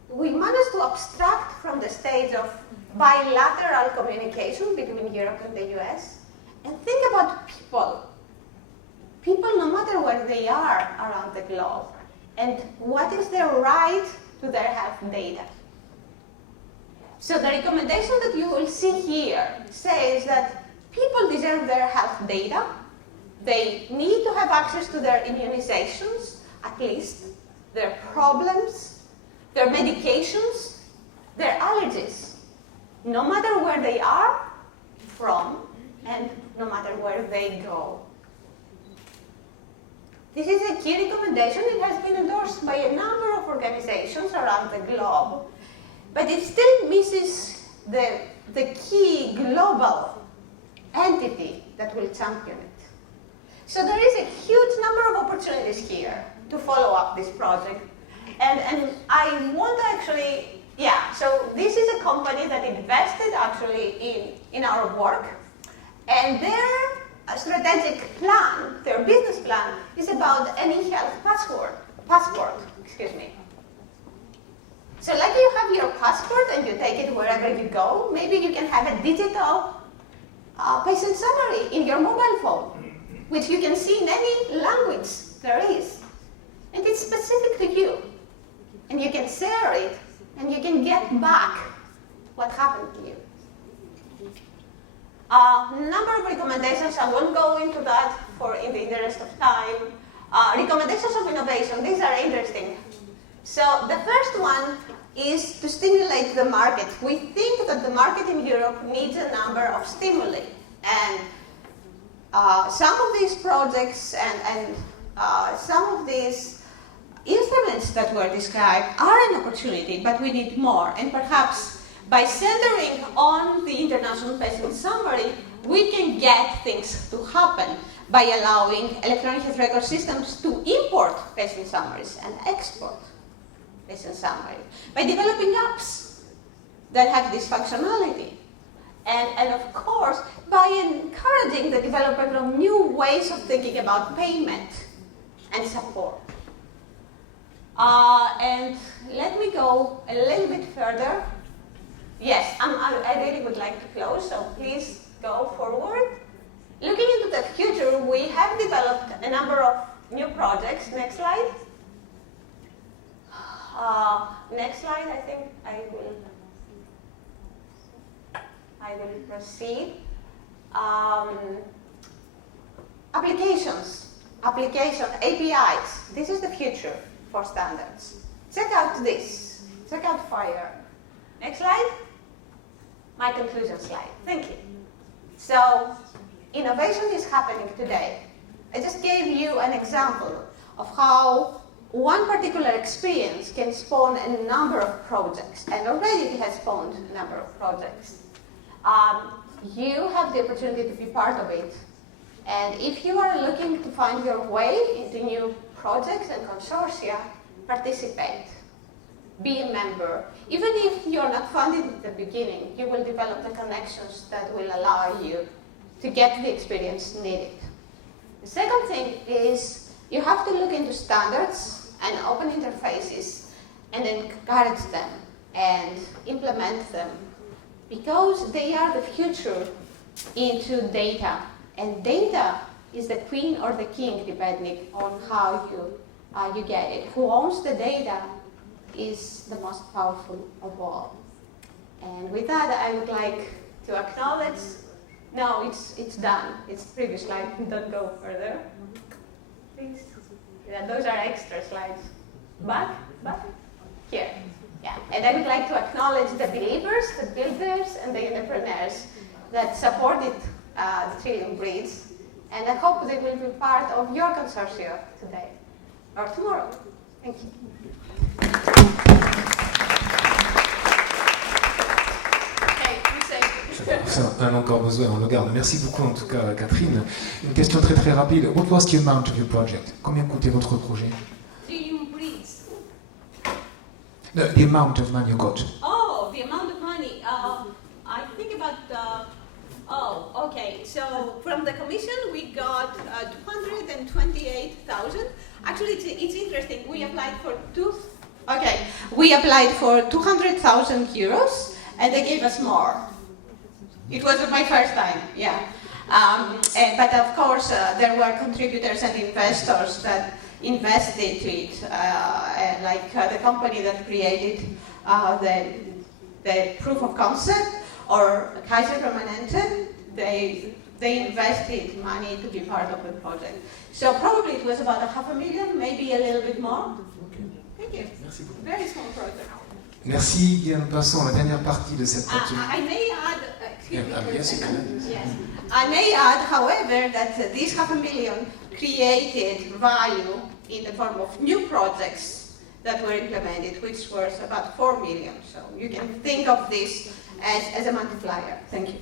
we managed to abstract from the stage of bilateral communication between Europe and the US and think about people. People, no matter where they are around the globe, and what is their right to their health data. So the recommendation that you will see here says that people deserve their health data. They need to have access to their immunizations, at least, their problems, their medications, their allergies, no matter where they are from and no matter where they go. This is a key recommendation. It has been endorsed by a number of organizations around the globe, but it still misses the key global entity that will champion it. So there is a huge number of opportunities here to follow up this project. And I want to actually, so this is a company that invested actually in our work, and their strategic plan, their business plan, is about an e-health passport. So like you have your passport and you take it wherever you go, maybe you can have a digital patient summary in your mobile phone, which you can see in any language there is. And it's specific to you. And you can share it, and you can get back what happened to you. Number of recommendations, I won't go into that in the interest of time. Recommendations of innovation, these are interesting. So the first one is to stimulate the market. We think that the market in Europe needs a number of stimuli. And some of these projects and some of these instruments that were described are an opportunity, but we need more. And perhaps by centering on the international patient summary, we can get things to happen by allowing electronic health record systems to import patient summaries and export patient summaries, by developing apps that have this functionality. And of course, by encouraging the development of new ways of thinking about payment and support. And let me go a little bit further. Yes, I really would like to close, so please go forward. Looking into the future, we have developed a number of new projects. Next slide. Next slide, I think I will proceed. Applications, APIs. This is the future for standards. Check out this. Check out FHIR. Next slide. My conclusion slide. Thank you. So, innovation is happening today. I just gave you an example of how one particular experience can spawn a number of projects, and already it has spawned a number of projects. you have the opportunity to be part of it. And if you are looking to find your way into new projects and consortia, participate. Be a member. Even if you're not funded at the beginning, you will develop the connections that will allow you to get the experience needed. The second thing is you have to look into standards and open interfaces and encourage them and implement them, because they are the future into data. And data is the queen or the king, depending on how you get it. Who owns the data is the most powerful of all. And with that, I would like to acknowledge. No, it's done. It's previous slide. Don't go further, please. Yeah, those are extra slides. Back, here. Yeah, and I would like to acknowledge the believers, the builders, and the entrepreneurs that supported the Trillium Breeds, and I hope they will be part of your consortia today or tomorrow. Thank you. Ça en a encore besoin, on le garde. Merci beaucoup en tout cas, Catherine. Une question très très rapide. What was the amount of your project? Combien coûtait votre projet? Trillium Breeds. The amount of money you got. Oh, the amount of money. I think about. Okay. So from the commission, we got 228,000. Actually, it's interesting. We applied for we applied for 200,000 euros, and they gave us more. It was my first time, yeah. But of course, there were contributors and investors that invested to it, like the company that created the proof of concept, or Kaiser Permanente. They invested money to be part of the project. So probably it was about 500,000, maybe a little bit more. Okay. Thank you. Merci beaucoup. Very small project. Merci. Bien, passons à la dernière partie de cette partie. I may add, Yes, you can. Yes. I may add, however, that this 500,000 created value in the form of new projects that were implemented, which was about 4 million. So you can think of this as a multiplier. Thank you.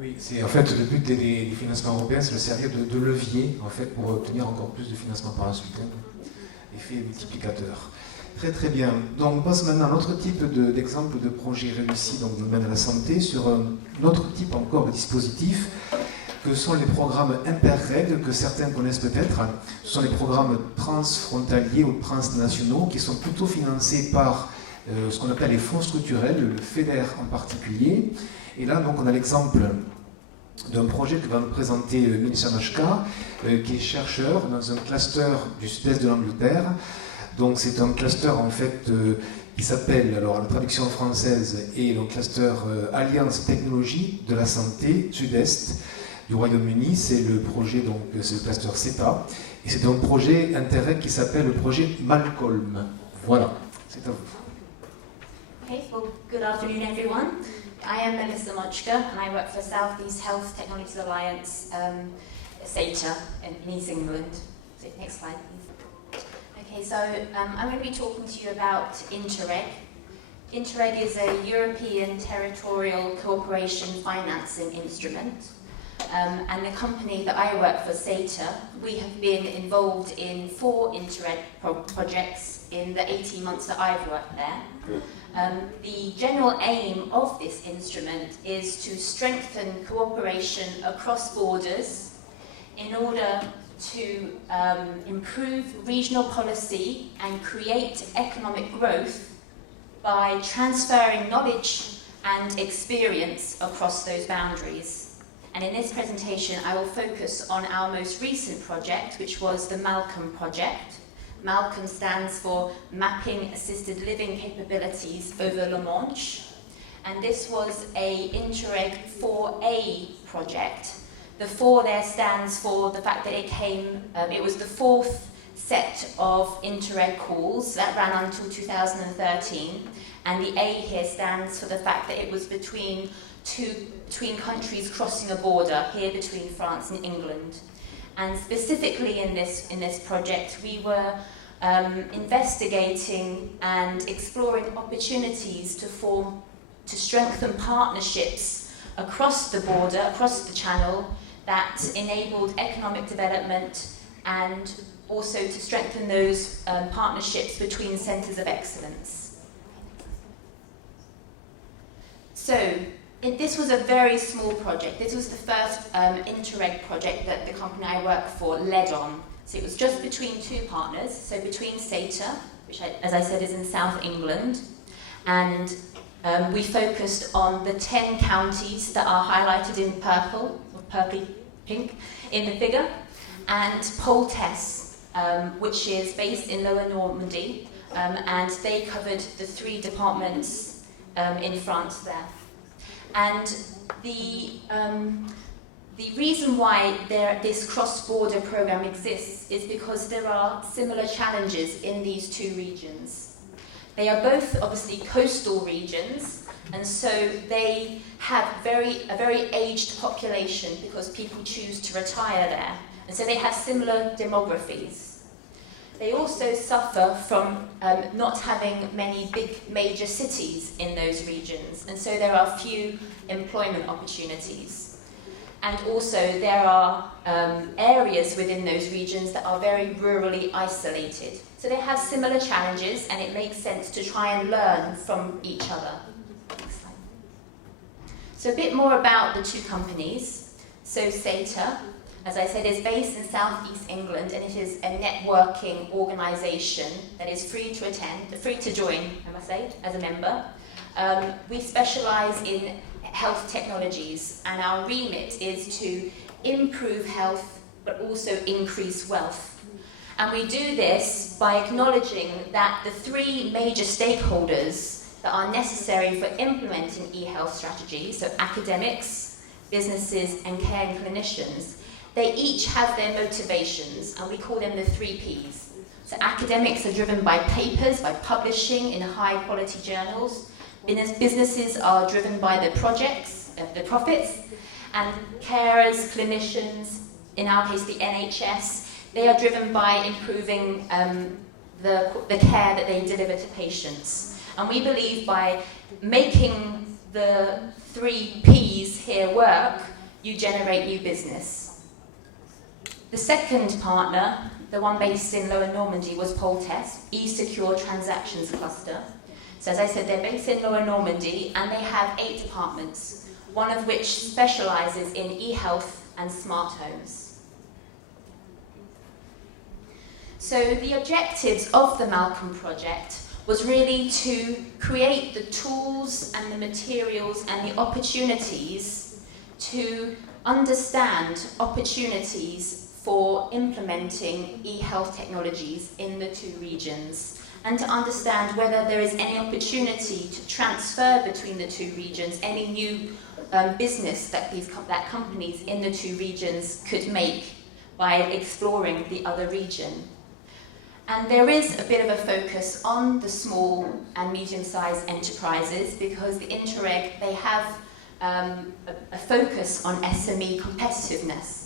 Oui, c'est en fait le but des financements européens, c'est de servir de levier en fait pour obtenir encore plus de financement par la suite. Effet multiplicateur. Très très bien. Donc on passe maintenant à un autre type d'exemple de projet réussi dans le domaine de la santé sur un autre type encore de dispositif que sont les programmes Interreg que certains connaissent peut-être. Ce sont les programmes transfrontaliers ou transnationaux qui sont plutôt financés par ce qu'on appelle les fonds structurels, le FEDER en particulier. Et là donc on a l'exemple d'un projet que va nous présenter Milica Machka, qui est chercheur dans un cluster du sud-est de l'Angleterre. Donc c'est un cluster en fait qui s'appelle, alors la traduction française est le cluster Alliance Technologie de la Santé Sud-Est du Royaume-Uni. C'est le projet, donc c'est le cluster CEPA, et c'est un projet Interreg qui s'appelle le projet Malcolm. Voilà, c'est à vous. Okay, well, good afternoon everyone. I am Milica Machka and I work for South East Health Technologies Alliance, SETA in East England. So next slide please. Okay, so I'm going to be talking to you about Interreg. Interreg is a European territorial cooperation financing instrument. And the company that I work for, SETA, we have been involved in 4 Interreg projects in the 18 months that I've worked there. The general aim of this instrument is to strengthen cooperation across borders in order to improve regional policy and create economic growth by transferring knowledge and experience across those boundaries. And in this presentation, I will focus on our most recent project, which was the Malcolm project. Malcolm stands for Mapping Assisted Living Capabilities over La Manche. And this was a Interreg 4A project. The 4 there stands for the fact that it was the 4th set of Interreg calls that ran until 2013. And the A here stands for the fact that it was between countries crossing a border, here between France and England. And specifically in this project, we were investigating and exploring opportunities to strengthen partnerships across the border, across the channel, that enabled economic development and also to strengthen those partnerships between centres of excellence. So, this was a very small project. This was the first Interreg project that the company I work for led on. So it was just between two partners, so between SETA, which, as I said, is in South England, and we focused on the 10 counties that are highlighted in purple, or purpley pink, in the figure, and Poltesse, which is based in Lower Normandy, and they covered the 3 departments in France there. And the reason why this cross-border program exists is because there are similar challenges in these 2 regions. They are both obviously coastal regions, and so they have a very aged population because people choose to retire there. And so they have similar demographies. They also suffer from not having many big major cities in those regions, and so there are few employment opportunities. And also there are areas within those regions that are very rurally isolated. So they have similar challenges, and it makes sense to try and learn from each other. Next slide. So a bit more about the 2 companies. So SETA, as I said, is based in Southeast England, and it is a networking organisation that is free to attend, free to join, I must say, as a member. We specialise in health technologies, and our remit is to improve health but also increase wealth. And we do this by acknowledging that the 3 major stakeholders that are necessary for implementing e-health strategies, so academics, businesses and care and clinicians, they each have their motivations, and we call them the 3 Ps. So academics are driven by papers, by publishing in high quality journals. Businesses are driven by the projects, the profits, and carers, clinicians, in our case the NHS, they are driven by improving the care that they deliver to patients. And we believe by making the 3 Ps here work, you generate new business. The second partner, the one based in Lower Normandy, was Poltesse, eSecure Transactions Cluster. So as I said, they're based in Lower Normandy, and they have 8 departments, one of which specialises in e-health and smart homes. So the objectives of the Malcolm project was really to create the tools and the materials and the opportunities to understand opportunities for implementing e-health technologies in the 2 regions, and to understand whether there is any opportunity to transfer between the 2 regions, any new business that companies in the 2 regions could make by exploring the other region. And there is a bit of a focus on the small and medium-sized enterprises, because the Interreg, they have a focus on SME competitiveness.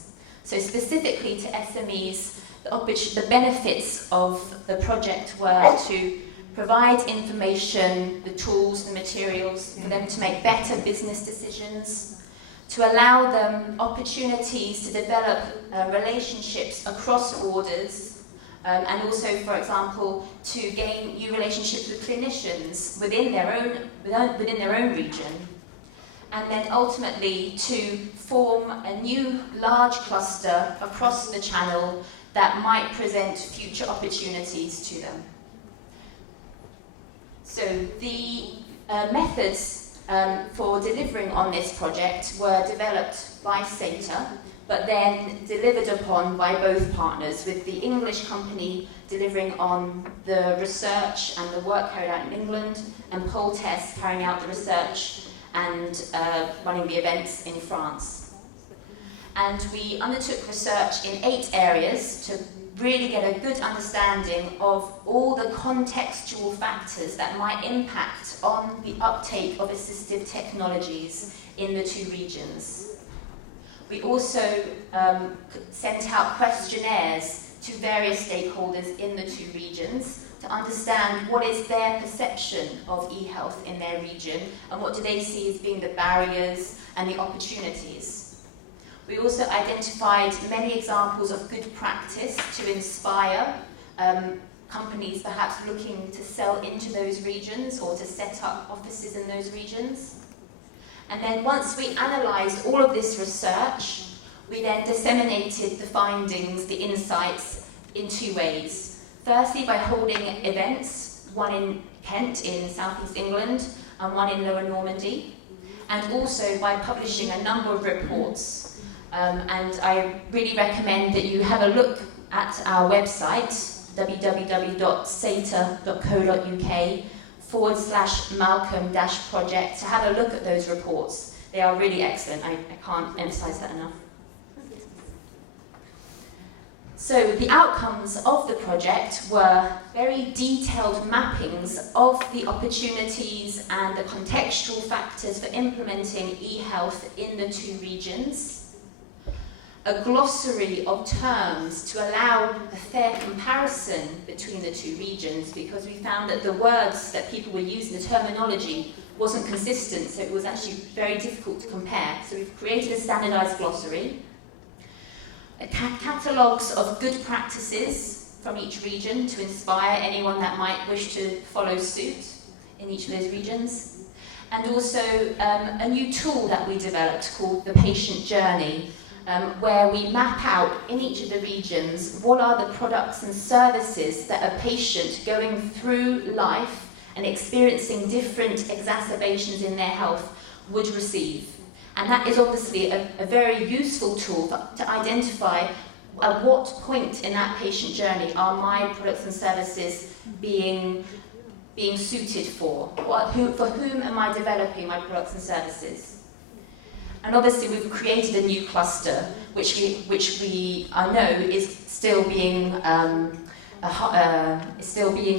So specifically to SMEs, the benefits of the project were to provide information, the tools, the materials for them to make better business decisions, to allow them opportunities to develop relationships across borders, and also, for example, to gain new relationships with clinicians within their own region. And then ultimately to form a new large cluster across the channel that might present future opportunities to them. So the methods for delivering on this project were developed by SETA, but then delivered upon by both partners, with the English company delivering on the research and the work carried out in England, and Poltesse carrying out the research and running the events in France. And we undertook research in 8 areas to really get a good understanding of all the contextual factors that might impact on the uptake of assistive technologies in the 2 regions. We also sent out questionnaires to various stakeholders in the 2 regions, to understand what is their perception of e-health in their region and what do they see as being the barriers and the opportunities. We also identified many examples of good practice to inspire companies perhaps looking to sell into those regions or to set up offices in those regions. And then once we analysed all of this research, we then disseminated the findings, the insights, in two ways. Firstly, by holding events, one in Kent in southeast England and one in Lower Normandy, and also by publishing a number of reports. And I really recommend that you have a look at our website, www.sata.co.uk/Malcolm-project, to have a look at those reports. They are really excellent. I can't emphasise that enough. So the outcomes of the project were very detailed mappings of the opportunities and the contextual factors for implementing e-health in the two regions, a glossary of terms to allow a fair comparison between the two regions, because we found that the words that people were using, the terminology, wasn't consistent, so it was actually very difficult to compare. So we've created a standardised glossary, catalogues of good practices from each region to inspire anyone that might wish to follow suit in each of those regions, and also a new tool that we developed called the Patient Journey, where we map out in each of the regions what are the products and services that a patient going through life and experiencing different exacerbations in their health would receive. And that is obviously a very useful tool to identify at what point in that patient journey are my products and services being suited for. For whom am I developing my products and services? And obviously we've created a new cluster, which we know is still being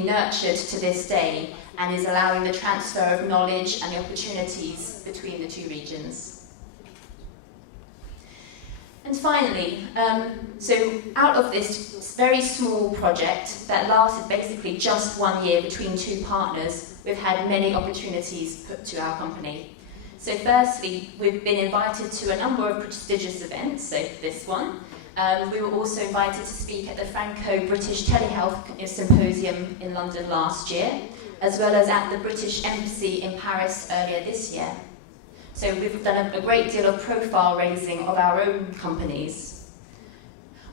nurtured to this day, and is allowing the transfer of knowledge and the opportunities between the two regions. And finally, so out of this very small project that lasted basically just 1 year between two partners, we've had many opportunities put to our company. So firstly, we've been invited to a number of prestigious events, so this one. We were also invited to speak at the Franco-British Telehealth Symposium in London last year, as well as at the British Embassy in Paris earlier this year. So we've done a great deal of profile raising of our own companies.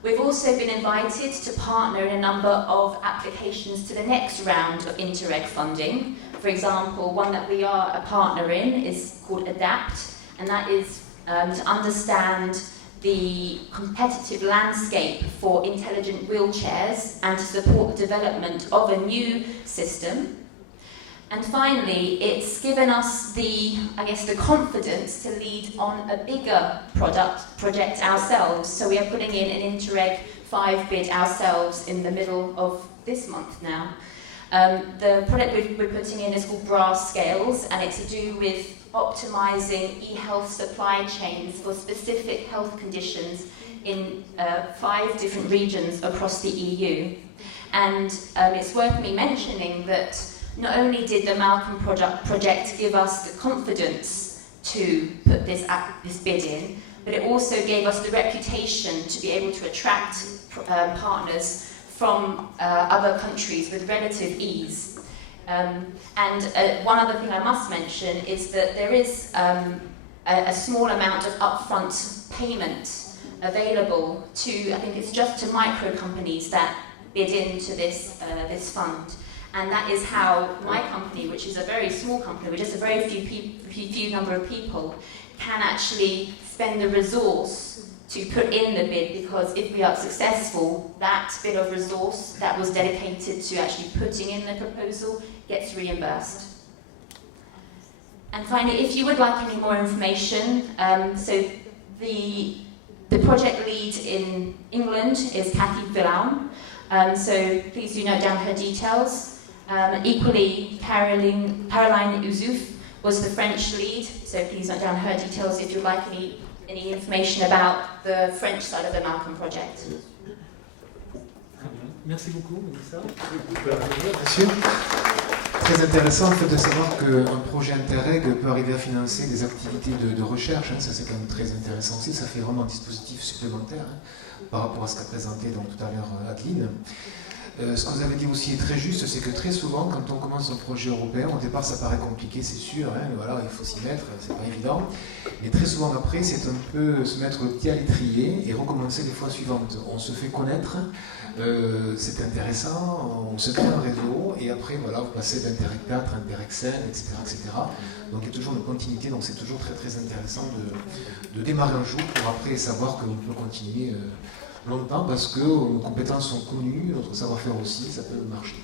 We've also been invited to partner in a number of applications to the next round of Interreg funding. For example, one that we are a partner in is called ADAPT, and that is to understand the competitive landscape for intelligent wheelchairs and to support the development of a new system. And finally, it's given us the confidence to lead on a bigger project ourselves. So we are putting in an Interreg 5 bid ourselves in the middle of this month now. The product we're putting in is called Brass Scales, and it's to do with optimising e-health supply chains for specific health conditions in 5 different regions across the EU. And it's worth me mentioning that not only did the Malcolm project give us the confidence to put this bid in, but it also gave us the reputation to be able to attract partners from other countries with relative ease. And one other thing I must mention is that there is a small amount of upfront payment available to, I think it's just to micro companies that bid into this fund. And that is how my company, which is a very small company with just a very few number of people, can actually spend the resource to put in the bid, because if we are successful, that bit of resource that was dedicated to actually putting in the proposal gets reimbursed. And finally, if you would like any more information, so the project lead in England is Kathy Villaum, so please do note down her details. Equally, Caroline Ouzouf was the French lead, so please note down her details if you'd like any information about the French side of the Malcolm project. Merci beaucoup, Mélissa. Monsieur, très intéressant le fait de savoir qu'un projet Interreg peut arriver à financer des activités de recherche. Ça, c'est quand même très intéressant aussi. Ça fait vraiment un dispositif supplémentaire par rapport à ce qu'a présenté donc, tout à l'heure Adeline. Ce que vous avez dit aussi est très juste, c'est que très souvent, quand on commence un projet européen, au départ ça paraît compliqué, c'est sûr, voilà, il faut s'y mettre, c'est pas évident. Mais très souvent après, c'est un peu se mettre au pied à l'étrier et recommencer les fois suivantes. On se fait connaître, c'est intéressant, on se crée un réseau et après, voilà, vous passez d'Interreg 4, Interreg 5, etc., etc. Donc il y a toujours une continuité, donc c'est toujours très très intéressant de démarrer un jour pour après savoir qu'on peut continuer longtemps parce que nos compétences sont connues, notre savoir-faire aussi, ça peut marcher.